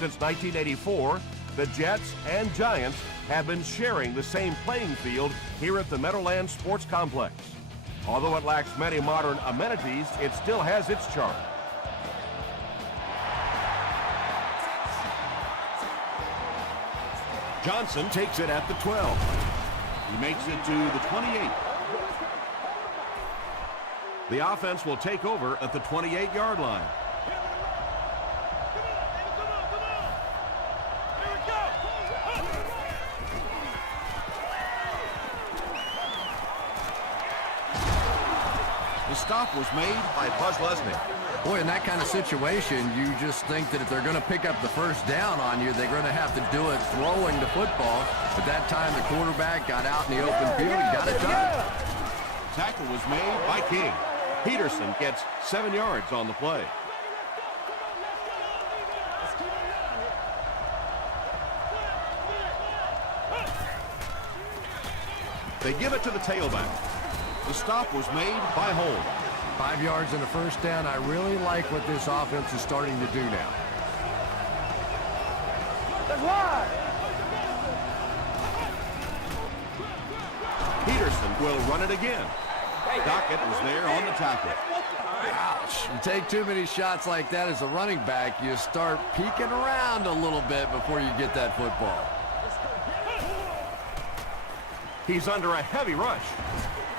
Since 1984, the Jets and Giants have been sharing the same playing field here at the Meadowlands Sports Complex. Although it lacks many modern amenities, it still has its charm. Johnson takes it at the 12. He makes it to the 28. The offense will take over at the 28-yard line. The stop was made by Buzz Leslie. Boy, in that kind of situation, you just think that if they're going to pick up the first down on you, they're going to have to do it throwing the football. But that time, the quarterback got out in the open field and got it done. Tackle was made by King. Peterson gets 7 yards on the play. They give it to the tailback. The stop was made by Holmes. 5 yards and a first down. I really like what this offense is starting to do now. Peterson will run it again. Dockett was there on the tackle. Ouch. You take too many shots like that as a running back, you start peeking around a little bit before you get that football. He's under a heavy rush.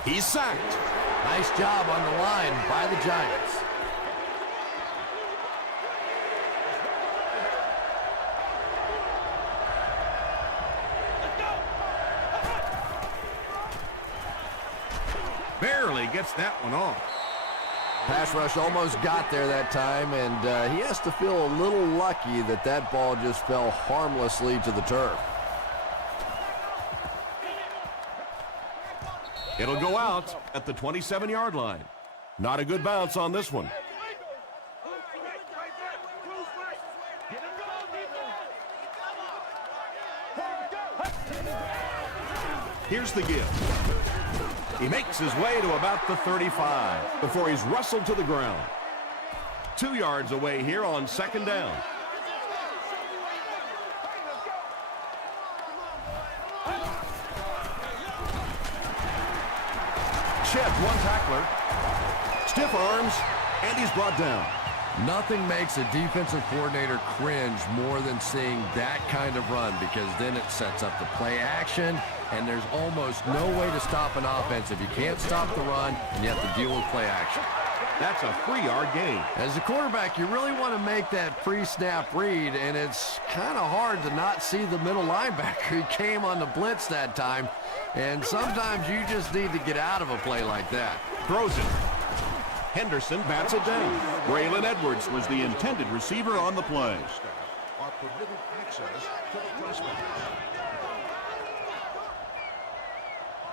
He's sacked. Nice job on the line by the Giants. Barely gets that one off. Pass rush almost got there that time, and he has to feel a little lucky that that ball just fell harmlessly to the turf. It'll go out at the 27-yard line. Not a good bounce on this one. Here's the give. He makes his way to about the 35 before he's wrestled to the ground. 2 yards away here on second down. Shed one tackler. Stiff arms, and he's brought down. Nothing makes a defensive coordinator cringe more than seeing that kind of run, because then it sets up the play action, and there's almost no way to stop an offense if you can't stop the run and you have to deal with play action. That's a 3-yard gain. As a quarterback, you really want to make that pre-snap read, and it's kind of hard to not see the middle linebacker. He came on the blitz that time, and sometimes you just need to get out of a play like that. Throws it. Henderson bats it down. Braylon Edwards was the intended receiver on the play.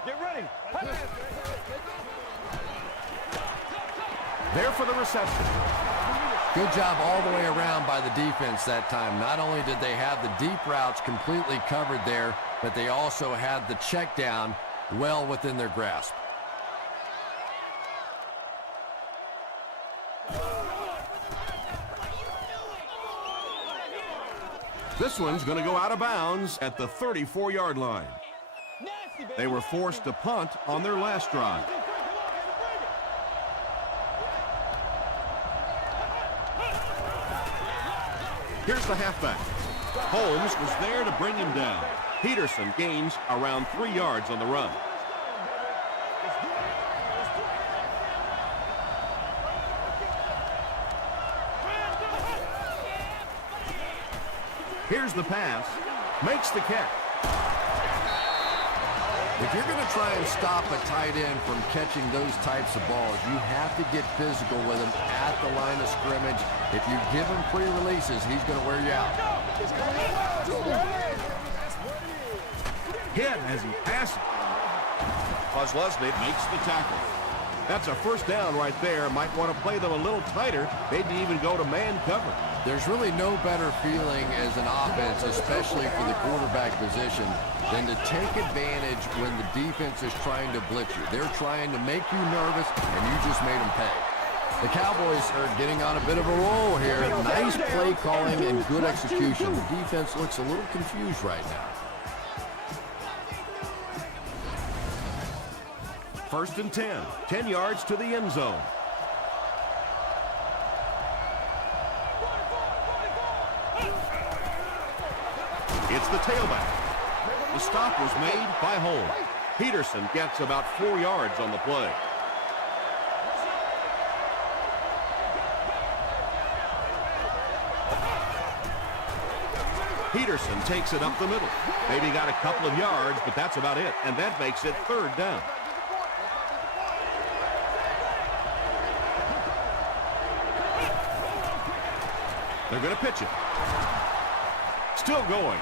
Get ready. There for the reception. Good job all the way around by the defense that time. Not only did they have the deep routes completely covered there, but they also had the check down well within their grasp. This one's going to go out of bounds at the 34-yard line. They were forced to punt on their last drive. Here's the halfback. Holmes was there to bring him down. Peterson gains around 3 yards on the run. Here's the pass. Makes the catch. If you're going to try and stop a tight end from catching those types of balls, you have to get physical with him at the line of scrimmage. If you give him free releases, he's going to wear you out. Hit as he passes. Buzz Leslie makes the tackle. That's a first down right there. Might want to play them a little tighter. Maybe even go to man cover. There's really no better feeling as an offense, especially for the quarterback position, than to take advantage when the defense is trying to blitz you. They're trying to make you nervous, and you just made them pay. The Cowboys are getting on a bit of a roll here. Nice play calling and good execution. The defense looks a little confused right now. First and 10. 10 yards to the end zone. It's the tailback. The stop was made by Holmes. Peterson gets about 4 yards on the play. Peterson takes it up the middle. Maybe got a couple of yards, but that's about it. And that makes it third down. They're going to pitch it. Still going.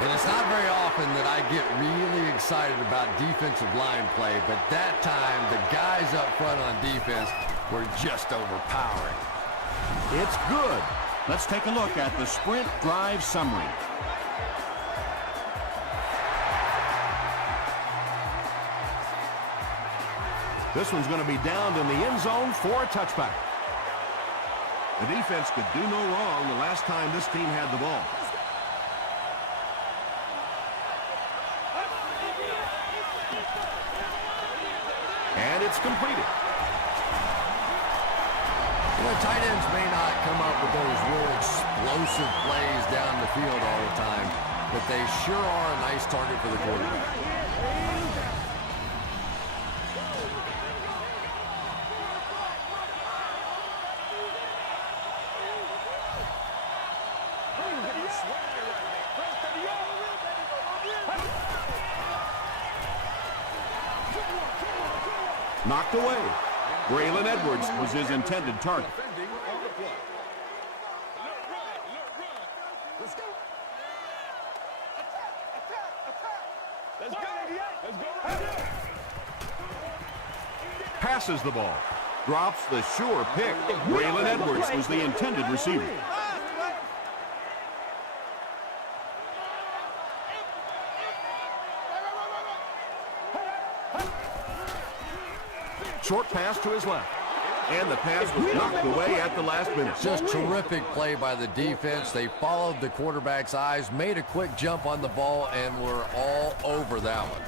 And it's not very often that I get really excited about defensive line play, but that time the guys up front on defense were just overpowering. It's good. Let's take a look at the sprint drive summary. This one's going to be downed in the end zone for a touchback. The defense could do no wrong the last time this team had the ball. And it's completed. You know, tight ends may not come up with those real explosive plays down the field all the time, but they sure are a nice target for the quarterback. Knocked away. Braylon Edwards was his intended target. Passes the ball. Drops the sure pick. Braylon Edwards was the intended receiver. Short pass to his left. And the pass was knocked away at the last minute. Just terrific play by the defense. They followed the quarterback's eyes, made a quick jump on the ball, and were all over that one.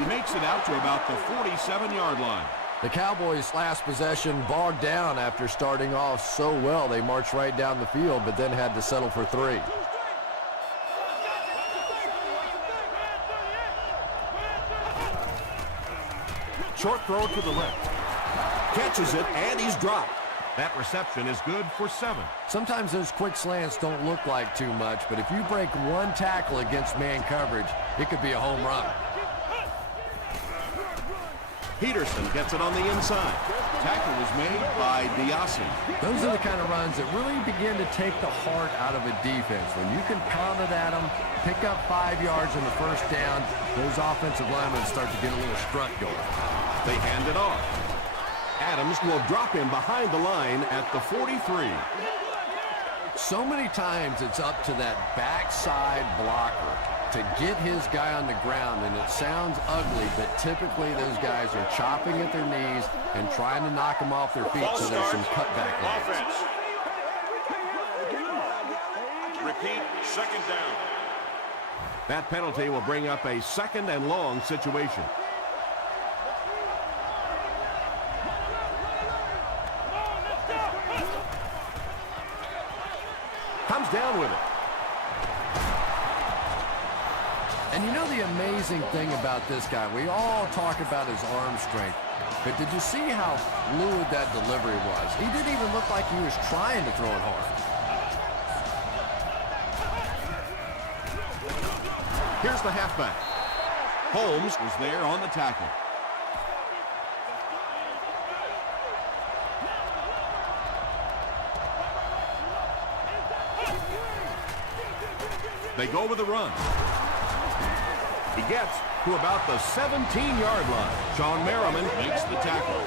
He makes it out to about the 47-yard line. The Cowboys' last possession bogged down after starting off so well. They marched right down the field, but then had to settle for 3. Short throw to the left. Catches it, and he's dropped. That reception is good for 7. Sometimes those quick slants don't look like too much, but if you break one tackle against man coverage, it could be a home run. Peterson gets it on the inside. Tackle was made by Diassi. Those are the kind of runs that really begin to take the heart out of a defense. When you can pound it at them, pick up 5 yards in the first down, those offensive linemen start to get a little strut going. They hand it off. Adams will drop him behind the line at the 43. So many times it's up to that backside blocker to get his guy on the ground, and it sounds ugly, but typically those guys are chopping at their knees and trying to knock them off their feet, so there's some cutback lanes. Repeat, second down. That penalty will bring up a second and long situation. Comes down with it. And you know the amazing thing about this guy, we all talk about his arm strength, but did you see how fluid that delivery was? He didn't even look like he was trying to throw it hard. Here's the halfback. Holmes was there on the tackle. They go with the run. He gets to about the 17-yard line. Sean Merriman makes the tackle.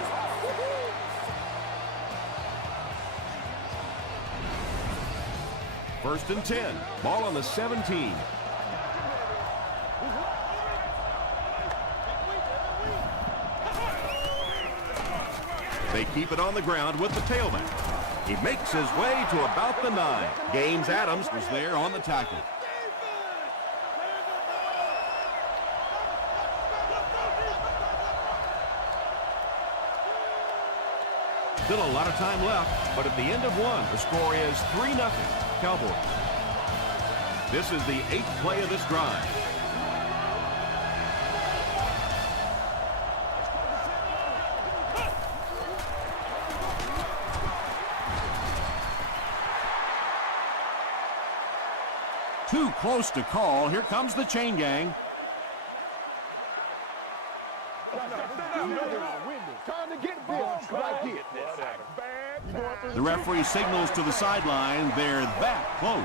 First and 10. Ball on the 17. They keep it on the ground with the tailback. He makes his way to about the 9. Gaines Adams was there on the tackle. Still a lot of time left, but at the end of one, the score is 3-0 Cowboys. This is the 8th play of this drive. Too close to call. Here comes the chain gang. The referee signals to the sideline. They're that close.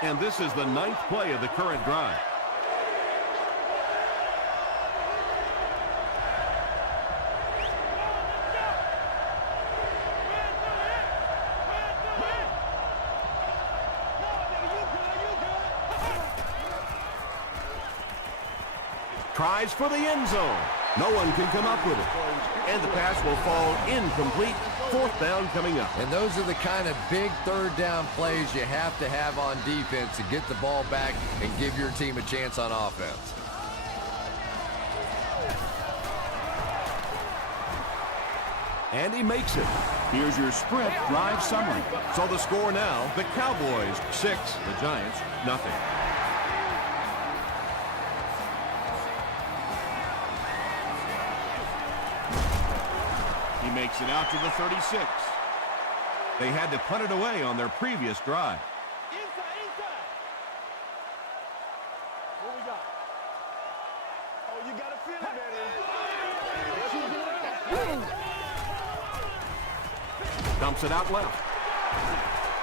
And this is the 9th play of the current drive. Tries for the end zone. No one can come up with it. And the pass will fall incomplete. 4th down coming up. And those are the kind of big 3rd down plays you have to have on defense to get the ball back and give your team a chance on offense. And he makes it. Here's your sprint drive summary. So the score now, the Cowboys 6, the Giants nothing. He makes it out to the 36. They had to punt it away on their previous drive. Inside. What we got? Oh, you got to feel it, man. Dumps it out left.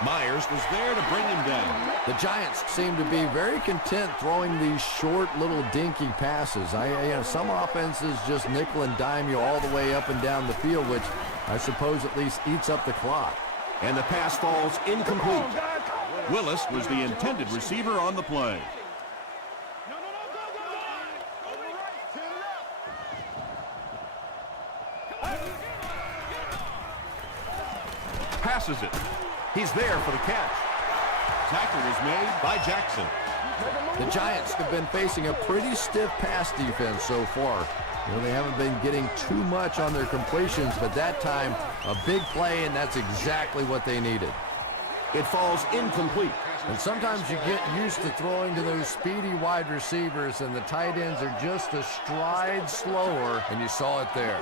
Myers was there to bring him down. The Giants seem to be very content throwing these short little dinky passes. Some offenses just nickel and dime you all the way up and down the field, which I suppose at least eats up the clock. And the pass falls incomplete. Willis was the intended receiver on the play. Passes it. He's there for the catch. Tackle was made by Jackson. The Giants have been facing a pretty stiff pass defense so far. They haven't been getting too much on their completions, but that time, a big play, and that's exactly what they needed. It falls incomplete. And sometimes you get used to throwing to those speedy wide receivers, and the tight ends are just a stride slower, and you saw it there.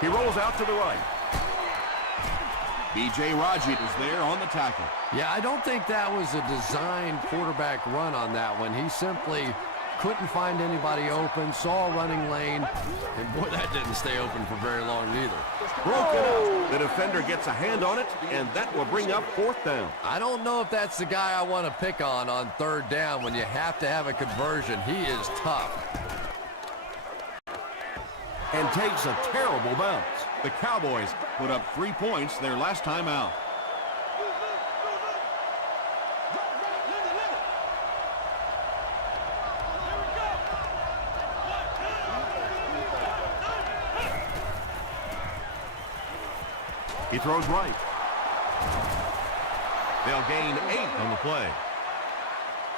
He rolls out to the right. B.J. Raji is there on the tackle. Yeah, I don't think that was a designed quarterback run on that one. He simply couldn't find anybody open, saw a running lane, and boy, that didn't stay open for very long either. Broken up. The defender gets a hand on it, and that will bring up 4th down. I don't know if that's the guy I want to pick on 3rd down when you have to have a conversion. He is tough. And takes a terrible bounce. The Cowboys put up 3 points their last time out. He throws right. They'll gain 8 on the play.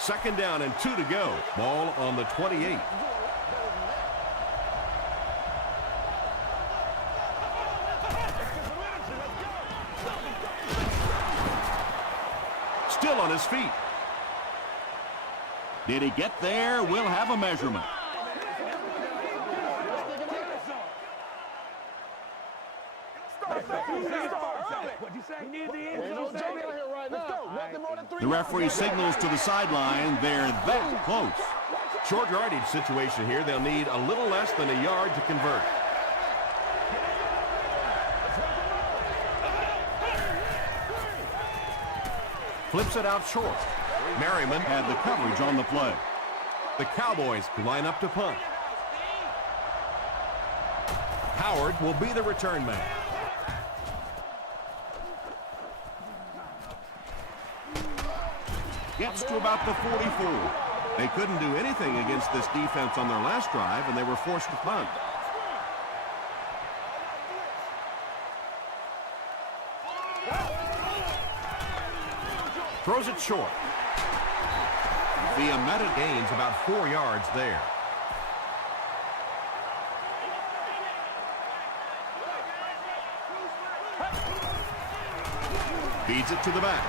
2nd down and 2 to go. Ball on the 28. Still on his feet. Did he get there? We'll have a measurement. The referee signals to the sideline. They're that close. Short yardage situation here. They'll need a little less than a yard to convert. Flips it out short. Merriman had the coverage on the play. The Cowboys line up to punt. Howard will be the return man. Gets to about the 44. They couldn't do anything against this defense on their last drive, and they were forced to punt. Throws it short. The omitted gains about 4 yards there. Feeds it to the back.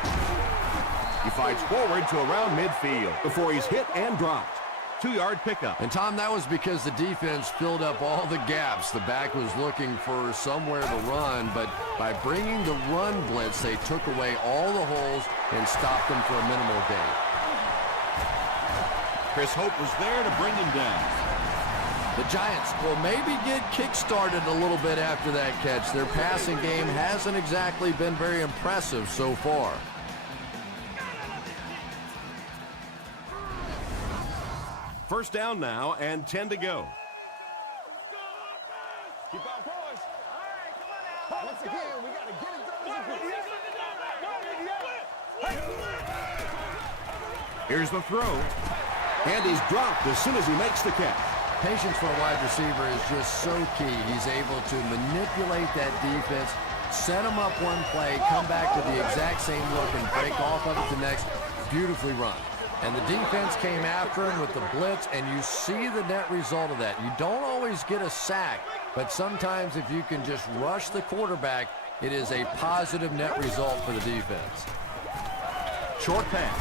He fights forward to around midfield before he's hit and dropped. 2-yard pickup. And, Tom, that was because the defense filled up all the gaps. The back was looking for somewhere to run, but by bringing the run blitz, they took away all the holes and stopped them for a minimal gain. Chris Hope was there to bring him down. The Giants will maybe get kick-started a little bit after that catch. Their passing game hasn't exactly been very impressive so far. First down now and 10 to go. Keep our boys. All right, come on now. Once again, we got to get it done. Here's the throw. And he's dropped as soon as he makes the catch. Patience for a wide receiver is just so key. He's able to manipulate that defense, set them up one play, come back to the exact same look, and break off of it the next. Beautifully run. And the defense came after him with the blitz, and you see the net result of that. You don't always get a sack, but sometimes if you can just rush the quarterback, it is a positive net result for the defense. Short pass.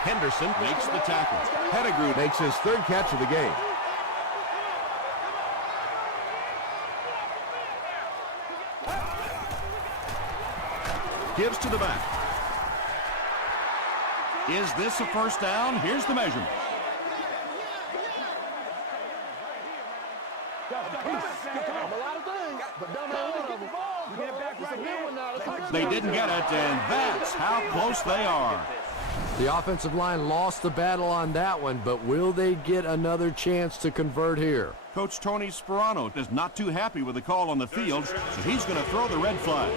Henderson makes the tackle. Pettigrew makes his 3rd catch of the game. Gives to the back. Is this a first down? Here's the measurement. They didn't get it, and that's how close they are. The offensive line lost the battle on that one, but will they get another chance to convert here? Coach Tony Sperano is not too happy with the call on the field, so he's going to throw the red flag.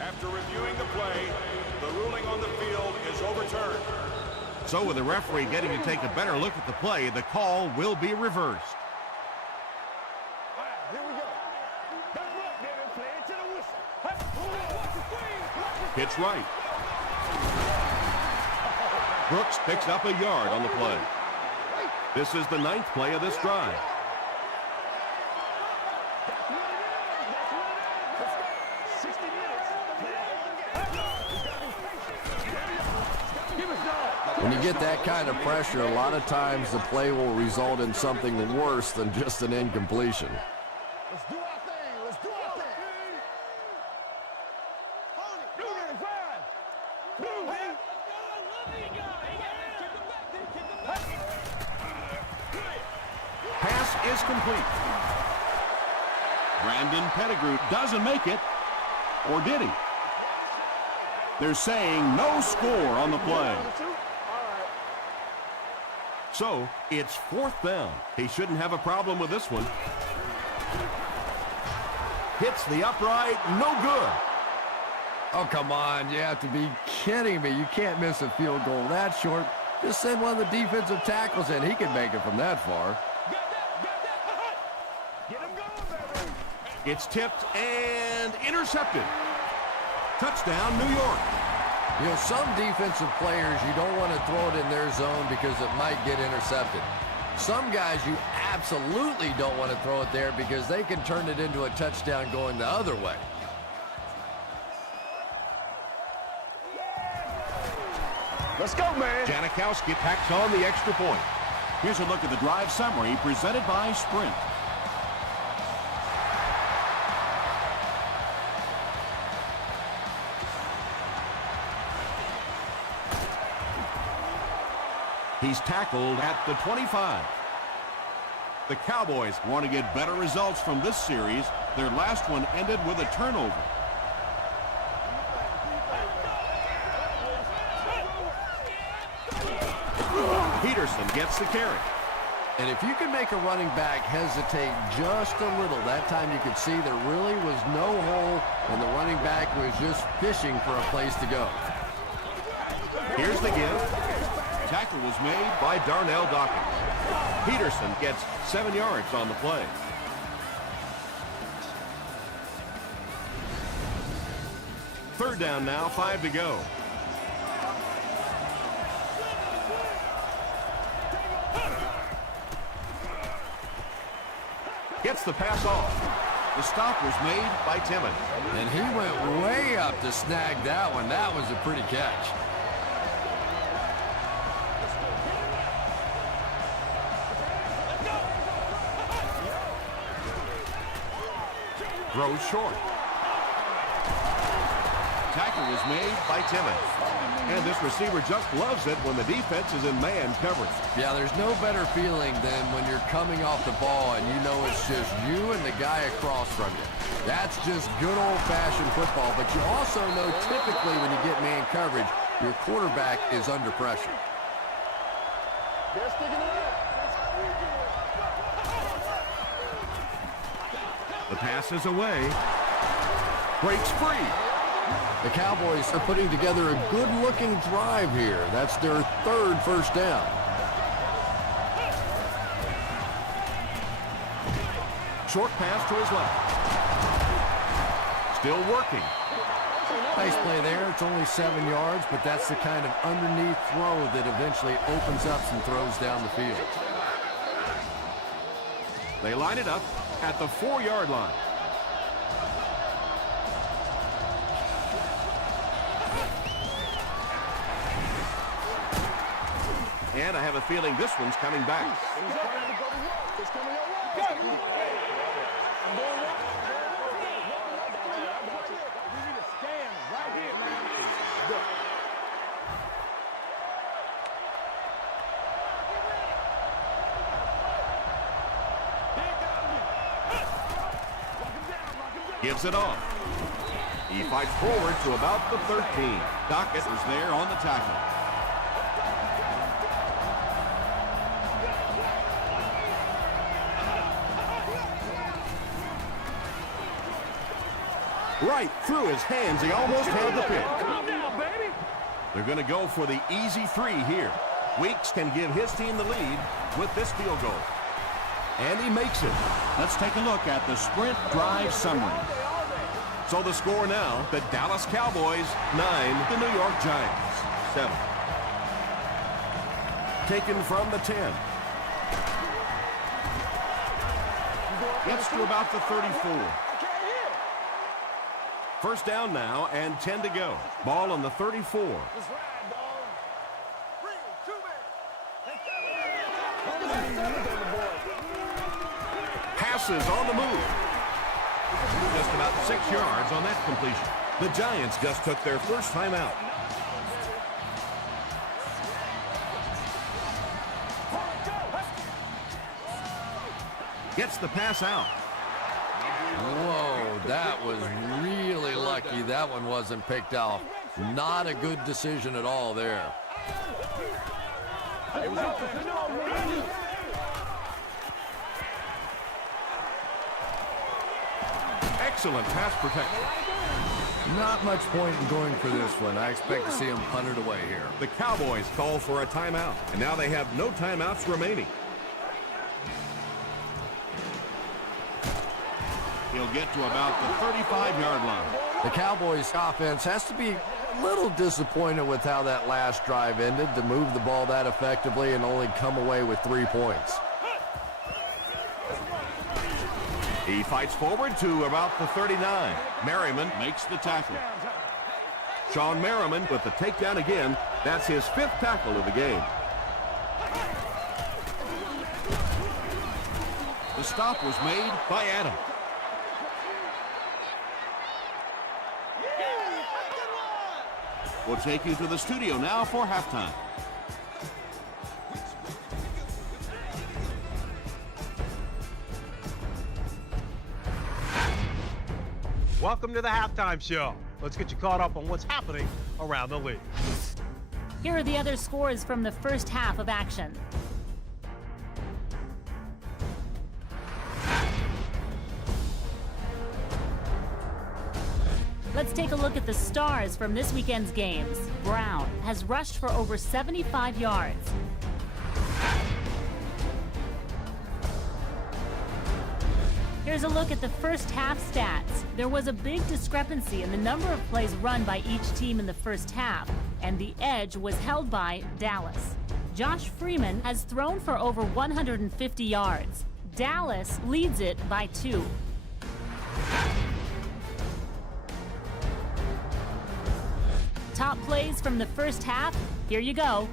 After reviewing the play, the ruling on the field is overturned. So with the referee getting to take a better look at the play, the call will be reversed. Here we go. That's right, baby. Play it to the whistle. Pitch right. Brooks picks up a yard on the play. This is the 9th play of this drive. When you get that kind of pressure, a lot of times the play will result in something worse than just an incompletion. Let's do our thing. Let's do our thing. Pass is complete. Brandon Pettigrew doesn't make it. Or did he? They're saying no score on the play. So, it's 4th down. He shouldn't have a problem with this one. Hits the upright, no good. Oh, come on. You have to be kidding me. You can't miss a field goal that short. Just send one of the defensive tackles in. He can make it from that far. It's tipped and intercepted. Touchdown, New York. You know, some defensive players, you don't want to throw it in their zone because it might get intercepted. Some guys, you absolutely don't want to throw it there because they can turn it into a touchdown going the other way. Let's go, man. Janikowski tacks on the extra point. Here's a look at the drive summary presented by Sprint. He's tackled at the 25. The Cowboys want to get better results from this series. Their last one ended with a turnover. Peterson gets the carry. And if you can make a running back hesitate just a little, that time you could see there really was no hole, and the running back was just fishing for a place to go. Here's the give. Tackle was made by Darnell Dawkins. Peterson gets 7 yards on the play. Third down now, 5 to go. Gets the pass off. The stop was made by Timmons. And he went way up to snag that one. That was a pretty catch. Throws short. Tackle was made by Timmons. And this receiver just loves it when the defense is in man coverage. Yeah, there's no better feeling than when you're coming off the ball and you know it's just you and the guy across from you. That's just good old-fashioned football, but you also know typically when you get man coverage, your quarterback is under pressure. They're sticking it up. The pass is away. Breaks free. The Cowboys are putting together a good-looking drive here. That's their third first down. Short pass to his left. Still working. Nice play there. It's only 7 yards, but that's the kind of underneath throw that eventually opens up some throws down the field. They line it up at the 4-yard line. And I have a feeling this one's coming back. It's coming your way. We need a scan right here, man. Gives it off. He fights forward to about the 13. Dockett is there on the tackle. Right through his hands. He almost had the pick. They're going to go for the easy 3 here. Weeks can give his team the lead with this field goal. And he makes it. Let's take a look at the sprint drive summary. So the score now, the Dallas Cowboys 9, the New York Giants 7. Taken from the 10. Gets to about the 34. First down now and 10 to go. Ball on the 34. Passes on the move. Just about 6 yards on that completion. The Giants just took their first time out. Gets the pass out. Whoa, that was really lucky that one wasn't picked off. Not a good decision at all there. Excellent pass protection. Not much point in going for this one. I expect to see him punt it away here. The Cowboys call for a timeout, and now they have no timeouts remaining. He'll get to about the 35-yard line. The Cowboys offense has to be a little disappointed with how that last drive ended, to move the ball that effectively and only come away with 3 points. He fights forward to about the 39. Merriman makes the tackle. Sean Merriman with the takedown again. That's his 5th tackle of the game. The stop was made by Adam. We'll take you to the studio now for halftime. Welcome to the halftime show. Let's get you caught up on what's happening around the league. Here are the other scores from the first half of action. Let's take a look at the stars from this weekend's games. Brown has rushed for over 75 yards. Here's a look at the first half stats. There was a big discrepancy in the number of plays run by each team in the first half, and the edge was held by Dallas. Josh Freeman has thrown for over 150 yards. Dallas leads it by 2. Top plays from the first half, here you go.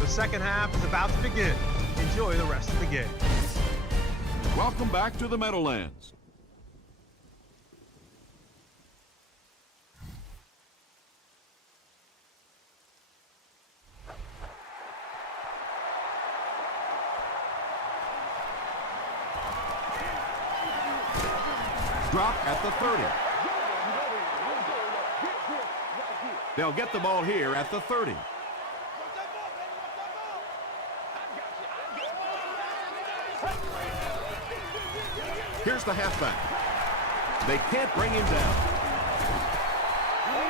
The second half is about to begin. Enjoy the rest of the game. Welcome back to the Meadowlands. Drop at the 30. They'll get the ball here at the 30. Here's the halfback. They can't bring him down.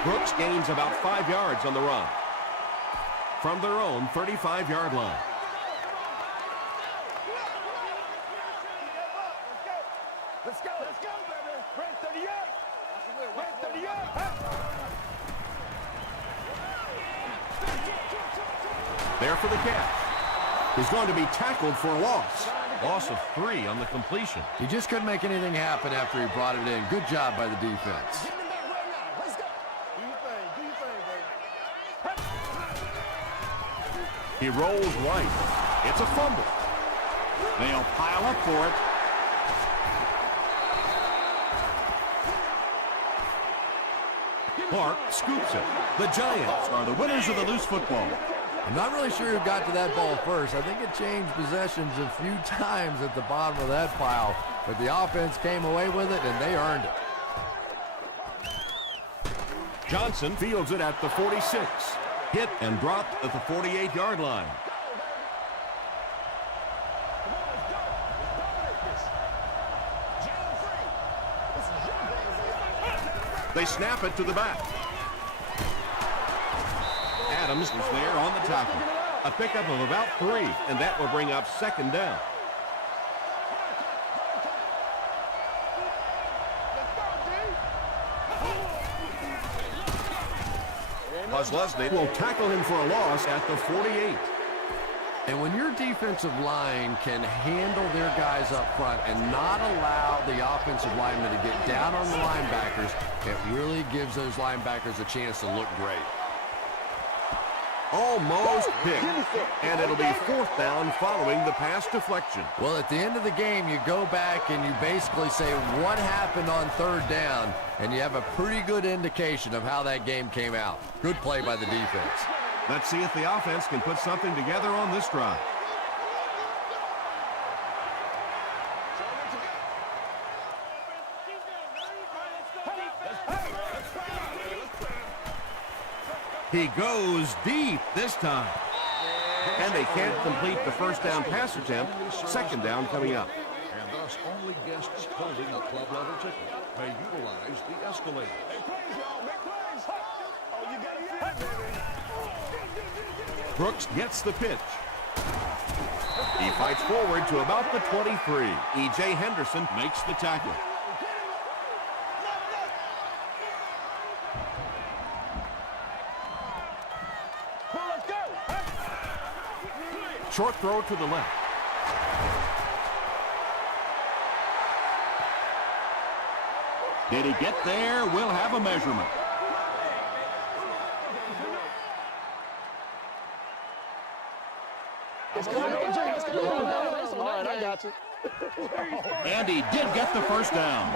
Brooks gains about 5 yards on the run from their own 35-yard line. Let's go, baby. Red 38. Red 38. There for the catch. He's going to be tackled for a loss. Loss of 3 on the completion. He just couldn't make anything happen after he brought it in. Good job by the defense. Let's go. Do your thing, baby. He rolls right. It's a fumble. They'll pile up for it. Clark scoops it. The Giants are the winners of the loose football. I'm not really sure who got to that ball first. I think it changed possessions a few times at the bottom of that pile, but the offense came away with it, and they earned it. Johnson fields it at the 46. Hit and dropped at the 48-yard line. They snap it to the back. Adams was there on the tackle. A pickup of about 3, and that will bring up second down. Leslie will tackle him for a loss at the 48. And when your defensive line can handle their guys up front and not allow the offensive linemen to get down on the linebackers, it really gives those linebackers a chance to look great. Almost picked, and it'll be 4th down following the pass deflection. Well, at the end of the game, you go back and you basically say what happened on 3rd down, and you have a pretty good indication of how that game came out. Good play by the defense. Let's see if the offense can put something together on this drive. He goes deep this time. And they can't complete the first down pass attempt. Second down coming up. And thus only guests holding a club level ticket may utilize the escalator. Brooks gets the pitch. He fights forward to about the 23. E.J. Henderson makes the tackle. Short throw to the left. Did he get there? We'll have a measurement. All right, I got you. And he did get the first down.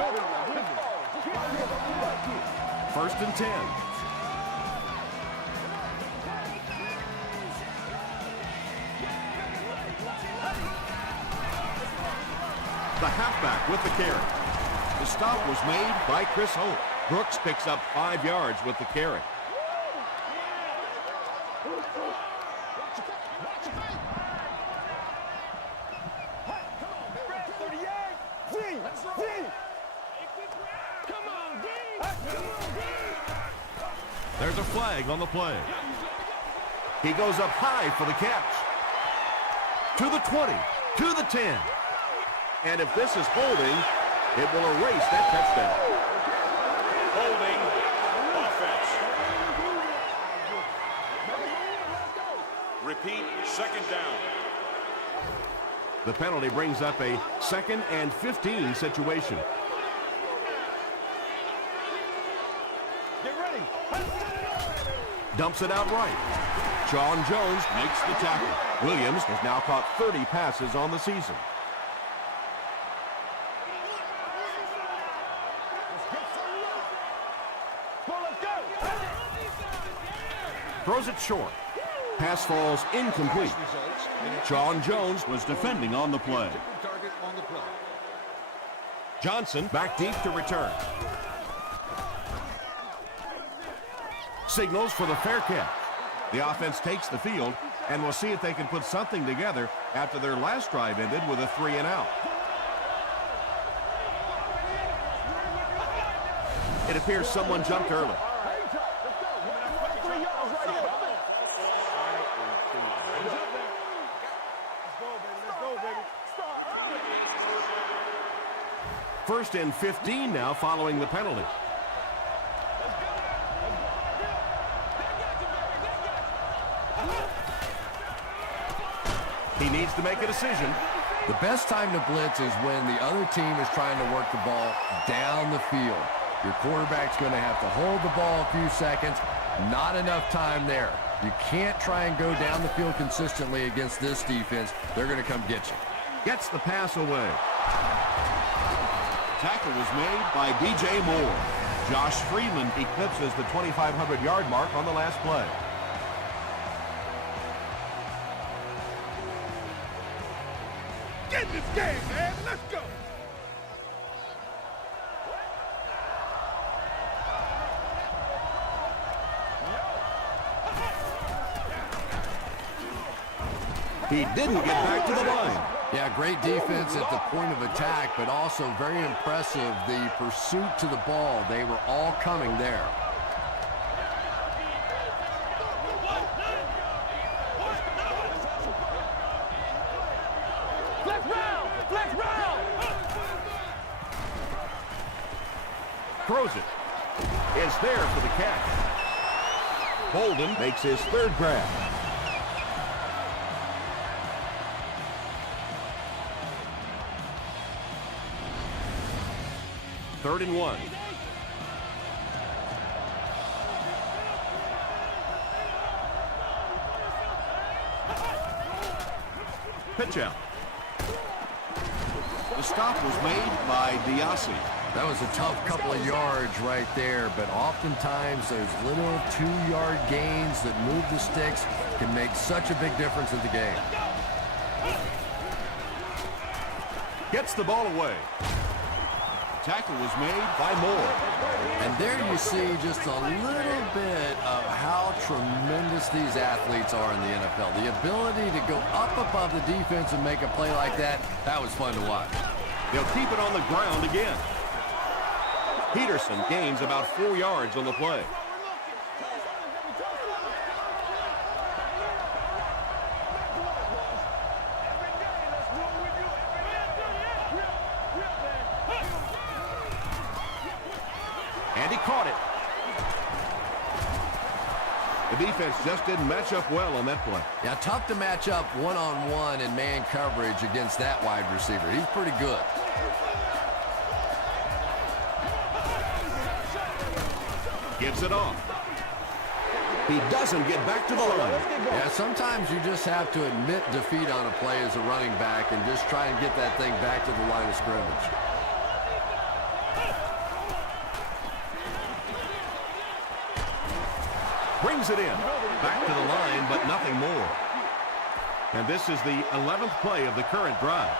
1st and 10. the halfback with the carry. The stop was made by Chris Hope. Brooks picks up 5 yards with the carry. There's a flag on the play. He goes up high for the catch. To the 20, to the 10. And if this is holding, it will erase that touchdown. Holding offense. Repeat, second down. The penalty brings up a 2nd and 15 situation. Get ready. Dumps it out right. John Jones makes the tackle. Williams has now caught 30 passes on the season. Throws it short. Pass falls incomplete. John Jones was defending on the play. Target on the play. Johnson back deep to return. Signals for the fair catch. The offense takes the field, and we'll see if they can put something together after their last drive ended with a 3 and out. It appears someone jumped early. First and 15 now following the penalty. He needs to make a decision. The best time to blitz is when the other team is trying to work the ball down the field. Your quarterback's going to have to hold the ball a few seconds. Not enough time there. You can't try and go down the field consistently against this defense. They're going to come get you. Gets the pass away. Tackle was made by B.J. Moore. Josh Freeman eclipses the 2,500-yard mark on the last play. Get in this game, man. Let's go. He didn't get back to the line. Yeah, great defense at the point of attack, but also very impressive the pursuit to the ball. They were all coming there. Throws it. It's there for the catch. Bolden makes his 3rd grab. Third and 1. Pitch out. The stop was made by Diassi. That was a tough couple of yards right there, but oftentimes those little 2-yard gains that move the sticks can make such a big difference in the game. Gets the ball away. Tackle was made by Moore. And there you see just a little bit of how tremendous these athletes are in the NFL. The ability to go up above the defense and make a play like that, that was fun to watch. They'll keep it on the ground again. Peterson gains about 4 yards on the play. And he caught it. The defense just didn't match up well on that play. Yeah, tough to match up one-on-one in man coverage against that wide receiver. He's pretty good. Gives it off. He doesn't get back to the line. Yeah, sometimes you just have to admit defeat on a play as a running back and just try and get that thing back to the line of scrimmage. Brings it in. Back to the line, but nothing more. And this is the 11th play of the current drive.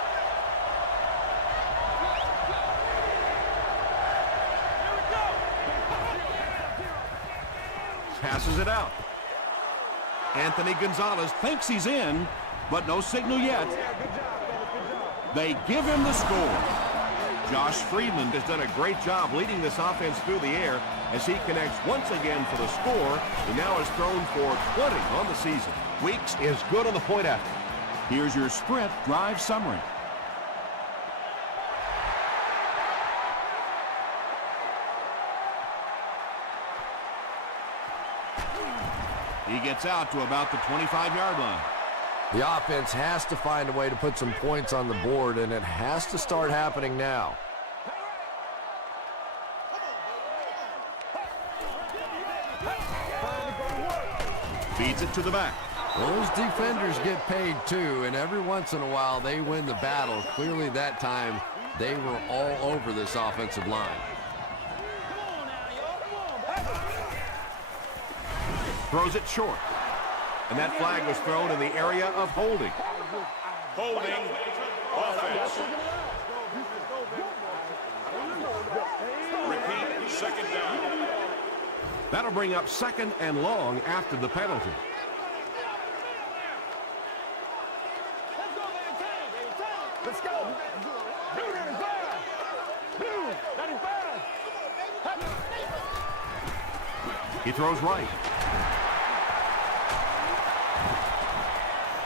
Passes it out. Anthony Gonzalez thinks he's in, but no signal yet. They give him the score. Josh Freeman has done a great job leading this offense through the air as he connects once again for the score. He now has thrown for 20 on the season. Weeks is good on the point after. Here's your sprint drive summary. He gets out to about the 25-yard line. The offense has to find a way to put some points on the board, and it has to start happening now. Feeds it to the back. Those defenders get paid too, and every once in a while they win the battle. Clearly that time they were all over this offensive line. Throws it short. And that flag was thrown in the area of holding. Holding offense. Repeat, second down. That'll bring up second and long after the penalty. Let's go. He throws right.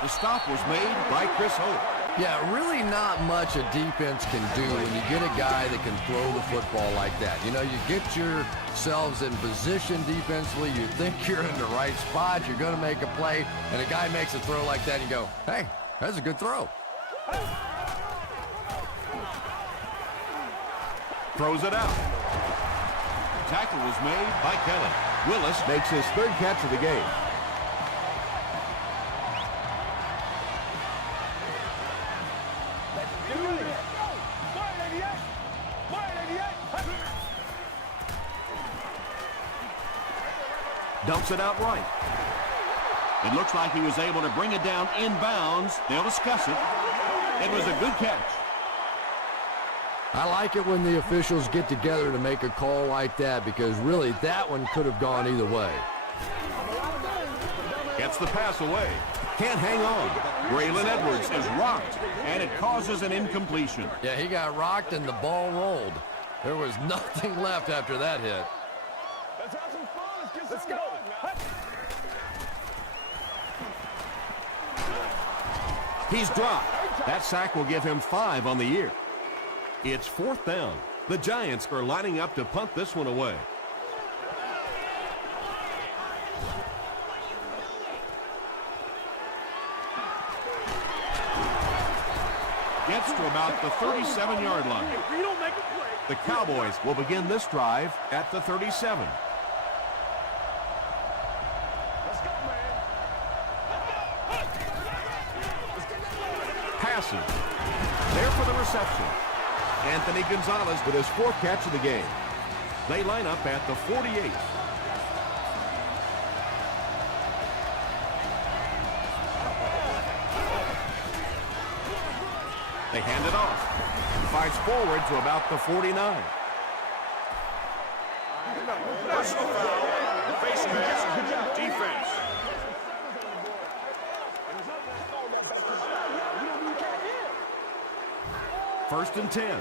The stop was made by Chris Hope. Yeah, really not much a defense can do when you get a guy that can throw the football like that. You know, you get yourselves in position defensively, you think you're in the right spot, you're going to make a play, and a guy makes a throw like that, and you go, hey, that's a good throw. Throws it out. Tackle was made by Kelly. Willis makes his third catch of the game. Dumps it out right. It looks like he was able to bring it down inbounds. They'll discuss it. It was a good catch. I like it when the officials get together to make a call like that because really that one could have gone either way. Gets the pass away. Can't hang on. Braylon Edwards is rocked, and it causes an incompletion. Yeah, he got rocked and the ball rolled. There was nothing left after that hit. Let's have some fun. Let's go. He's dropped. That sack will give him 5 on the year. It's fourth down. The Giants are lining up to punt this one away. Gets to about the 37-yard line. The Cowboys will begin this drive at the 37. Passes. There for the reception. Anthony Gonzalez with his 4th catch of the game. They line up at the 48. They hand it off. Fights forward to about the 49. Personal foul. Face mask. Defense. First and 10.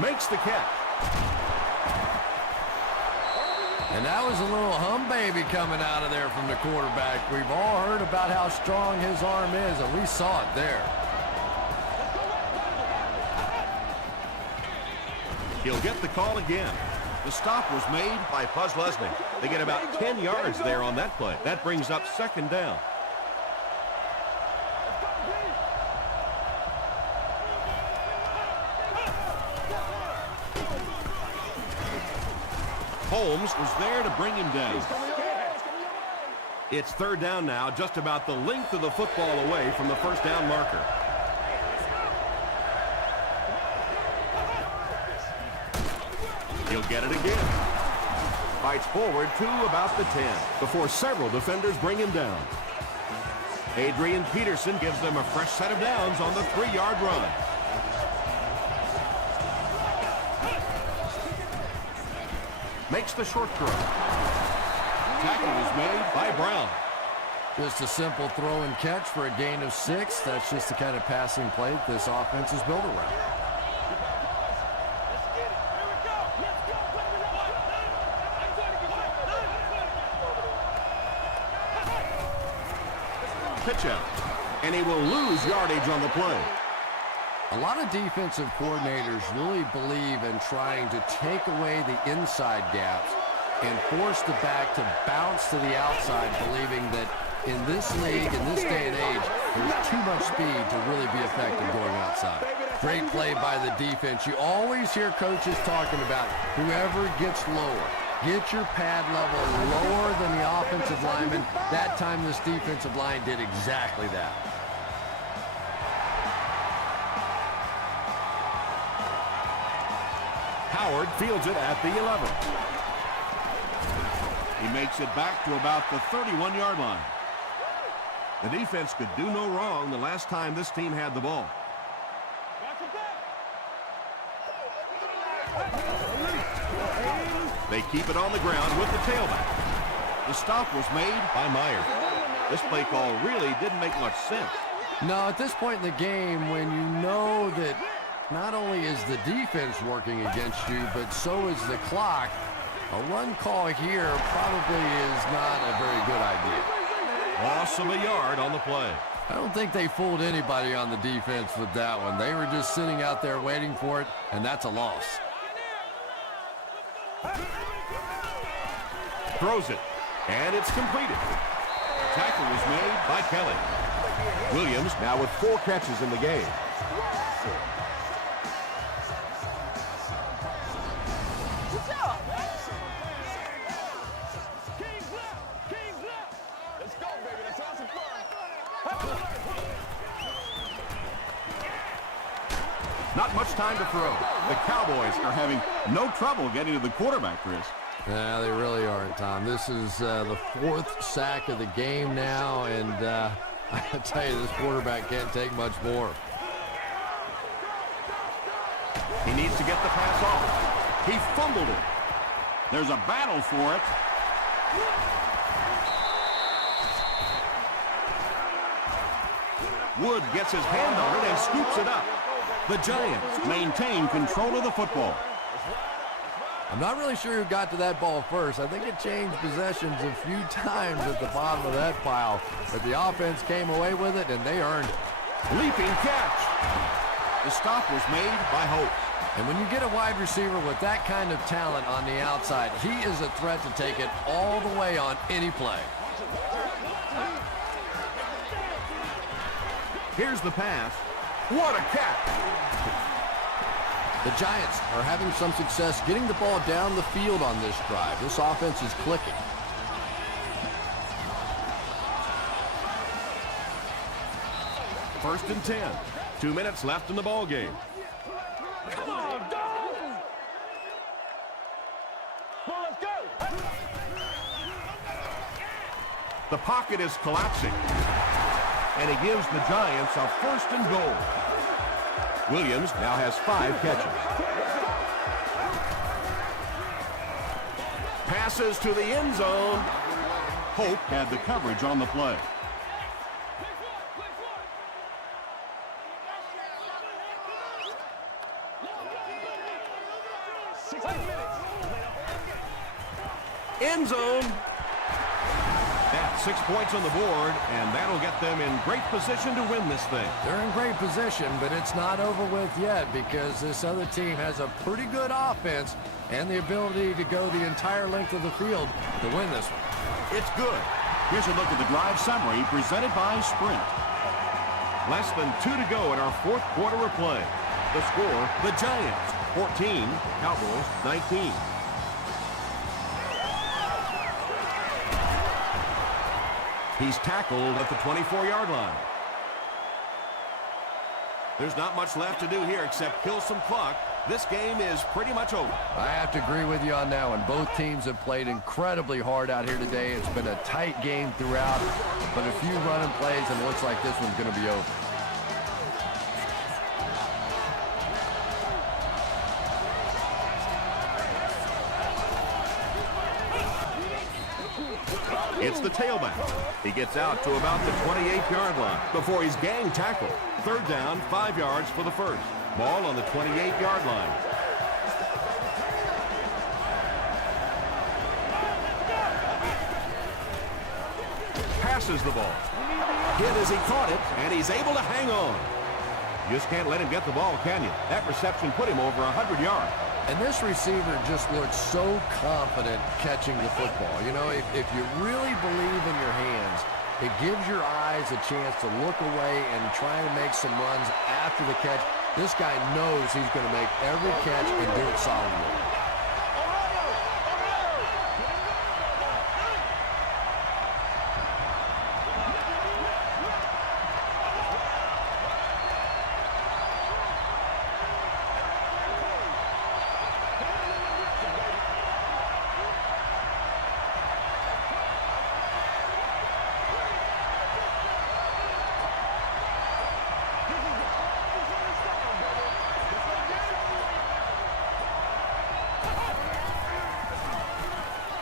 Makes the catch. And that was a little hum baby coming out of there from the quarterback. We've all heard about how strong his arm is, and we saw it there. He'll get the call again. The stop was made by Puz Lesnick. They get about 10 yards there on that play. That brings up second down. Holmes was there to bring him down. It's third down now, just about the length of the football away from the first down marker. He'll get it again. Fights forward to about the 10 before several defenders bring him down. Adrian Peterson gives them a fresh set of downs on the 3-yard run. Makes the short throw. Tackle is made by Brown. Just a simple throw and catch for a gain of 6. That's just the kind of passing play that this offense is built around. Pitch out, and he will lose yardage on the play. A lot of defensive coordinators really believe in trying to take away the inside gaps and force the back to bounce to the outside, believing that in this league, in this day and age, there's too much speed to really be effective going outside. Great play by the defense. You always hear coaches talking about whoever gets lower. Get your pad level lower than the offensive lineman. That time this defensive line did exactly that. Howard fields it at the 11. He makes it back to about the 31-yard line. The defense could do no wrong the last time this team had the ball. They keep it on the ground with the tailback. The stop was made by Meyer. This play call really didn't make much sense. No, at this point in the game, when you know that not only is the defense working against you, but so is the clock, a run call here probably is not a very good idea. Loss of a yard on the play. I don't think they fooled anybody on the defense with that one. They were just sitting out there waiting for it, and that's a loss. Throws it, and it's completed. Tackle was made by Kelly. Williams now with 4 catches in the game. Not much time to throw. The Cowboys are having no trouble getting to the quarterback, Chris. Yeah, they really aren't, Tom. This is the 4th sack of the game now, and I tell you, this quarterback can't take much more. He needs to get the pass off. He fumbled it. There's a battle for it. Wood gets his hand on it and scoops it up. The Giants maintain control of the football. I'm not really sure who got to that ball first. I think it changed possessions a few times at the bottom of that pile, but the offense came away with it, and they earned it. Leaping catch. The stop was made by Hope. And when you get a wide receiver with that kind of talent on the outside, he is a threat to take it all the way on any play. Here's the pass. What a catch! The Giants are having some success getting the ball down the field on this drive. This offense is clicking. First and 10. 2 minutes left in the ball game. Come on, dog! Well, let's go! The pocket is collapsing. And he gives the Giants a 1st and goal. Williams now has 5 catches. Passes to the end zone. Hope had the coverage on the play. End zone. That's 6 points on the board, and that'll get them in great position to win this thing. They're in great position, but it's not over with yet because this other team has a pretty good offense and the ability to go the entire length of the field to win this one. It's good. Here's a look at the drive summary presented by Sprint. Less than 2 to go in our 4th quarter of play. The score, the Giants 14, Cowboys 19. He's tackled at the 24-yard line. There's not much left to do here except kill some clock this game is pretty much over. I have to agree with you on that one. Both teams have played incredibly hard out here today. It's been a tight game throughout, but a few running plays, and it looks like this one's going to be over. It's the tailback. He gets out to about the 28-yard line before he's gang tackled. Third down, 5 yards for the first. Ball on the 28-yard line. Passes the ball. Hit as he caught it, and he's able to hang on. You just can't let him get the ball, can you? That reception put him over 100 yards. And this receiver just looks so confident catching the football. You know, if you really believe in your hands, it gives your eyes a chance to look away and try and make some runs after the catch. This guy knows he's going to make every catch and do it solidly.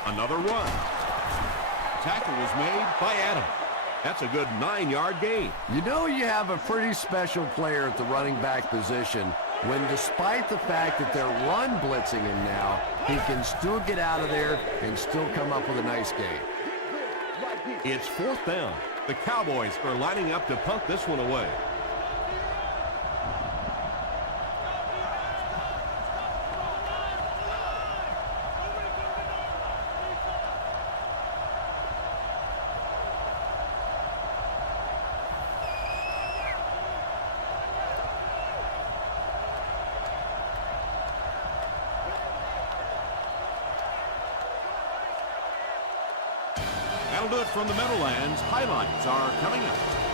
Another run. Tackle was made by Adam. That's a good 9-yard gain. You know you have a pretty special player at the running back position when, despite the fact that they're run blitzing him now, he can still get out of there and still come up with a nice game. It's fourth down. The Cowboys are lining up to punt this one away. That'll do it from the Meadowlands. Highlights are coming up.